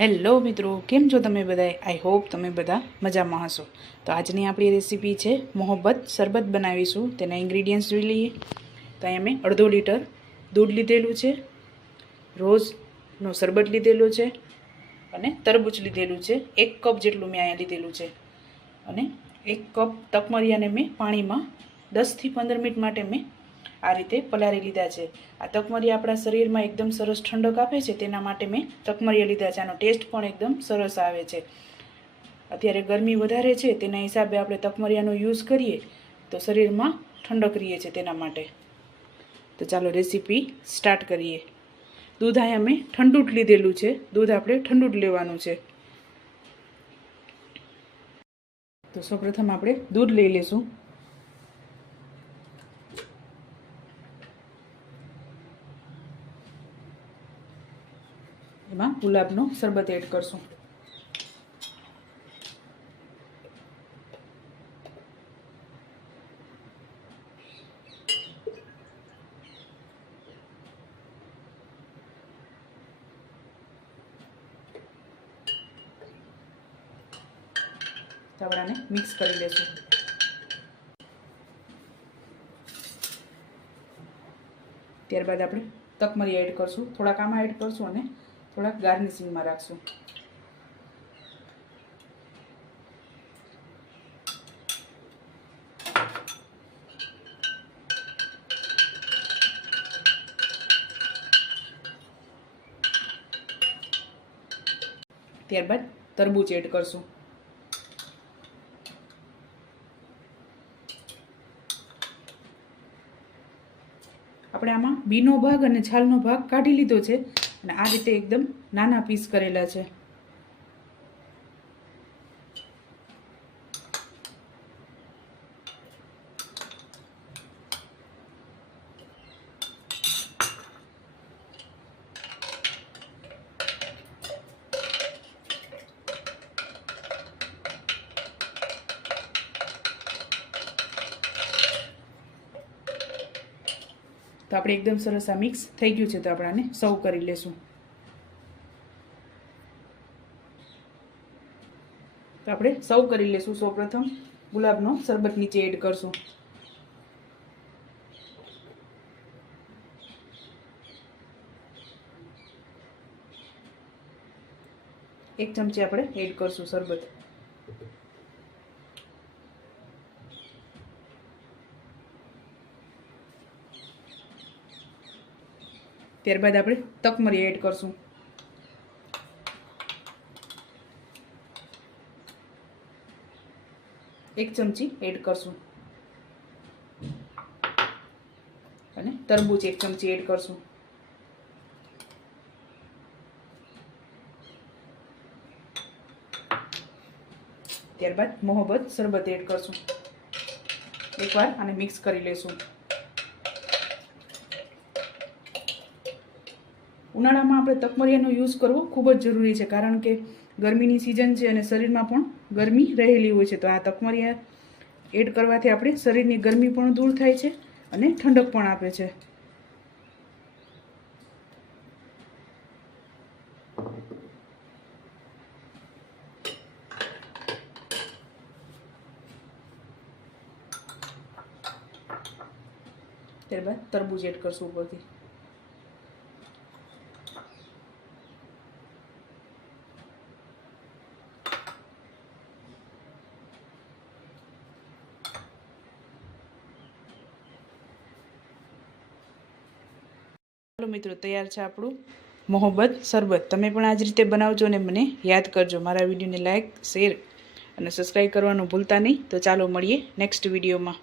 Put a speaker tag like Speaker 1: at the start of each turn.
Speaker 1: Hello મિત્રો, કેમ છો તમે બધાએ આઈ હોપ તમે બધા મજામાં હશો. તો આજની આપણી રેસીપી છે મોહબ્બત શરબત બનાવીશું. તેના ઇન્ગ્રીડિયન્ટ્સ જોઈ લઈએ. તો અહીંયા મેં અડધો લીટર દૂધ લીધેલું છે રોઝનો શરબત લીધેલો છે, અને તરબૂચ લીધેલું છે, એક કપ જેટલું મેં અહીંયા લીધેલું છે. અને એક કપ તકમરિયાને મેં પાણીમાં દસથી પંદર મિનિટ માટે મેં આ રીતે પલાળી લીધા છે. આ તકમરી આપણા શરીરમાં એકદમ સરસ ઠંડક આપે છે, તેના માટે મેં તકમરિયા લીધા છે. આનો ટેસ્ટ પણ એકદમ સરસ આવે છે. અત્યારે ગરમી વધારે છે, તેના હિસાબે આપણે તકમરિયાનો યુઝ કરીએ તો શરીરમાં ઠંડક રહીએ છે તેના માટે. તો ચાલો રેસીપી સ્ટાર્ટ કરીએ. દૂધ અહીંયા મેં ઠંડુ જ લીધેલું છે. દૂધ આપણે ઠંડુ જ લેવાનું છે. તો સૌપ્રથમ આપણે દૂધ લઈ લેશું એમાં ગુલાબનો શરબત એડ કરશું. ચાવડાને મિક્સ કરી લેશું. ત્યારબાદ આપણે તકમરી એડ કરશું. થોડાક આમાં એડ કરશું અને થોડાક ગાર્નિશિંગમાં રાખશું. ત્યારબાદ તરબૂચ એડ કરશું. આપણે આમાં બીનો ભાગ અને છાલનો ભાગ કાઢી લીધો છે. અને આ રીતે એકદમ નાના પીસ કરેલા છે. તો આપણે એકદમ સરસ આ મિક્સ થઈ ગયું છે તો આપણે આને સર્વ કરી લેશું. તો આપણે સર્વ કરી લેશું સૌપ્રથમ ગુલાબનો શરબત નીચે એડ કરશું. એક ચમચી આપણે એડ કરશું શરબત. ત્યારબાદ આપણે તકમરી એડ કરશું. એક ચમચી એડ કરશું. અને તરબૂચ એક ચમચી એડ કરશું. ત્યારબાદ મોહબત શરબત એડ કરશું. એકવાર આને મિક્સ કરી લેશું. ઉનાળામાં આપણે તકમરિયાનો યુઝ કરવો ખૂબ જ જરૂરી છે, કારણ કે ગરમીની સિઝન છે અને શરીરમાં પણ ગરમી રહેલી હોય છે. તો આ તકમરિયા એડ કરવાથી આપણે શરીરની ગરમી પણ દૂર થાય છે અને ઠંડક પણ આપે છે. ત્યારબાદ તરબૂચ એડ કરશું ઉપરથી. ચાલો મિત્રો, તૈયાર છે આપણું મોહબ્બત શરબત. તમે પણ આ જ રીતે બનાવજો અને મને યાદ કરજો. મારા વિડીયોને લાઇક શેર અને સબસ્ક્રાઈબ કરવાનું ભૂલતા નહીં. તો ચાલો મળીએ નેક્સ્ટ વિડીયોમાં.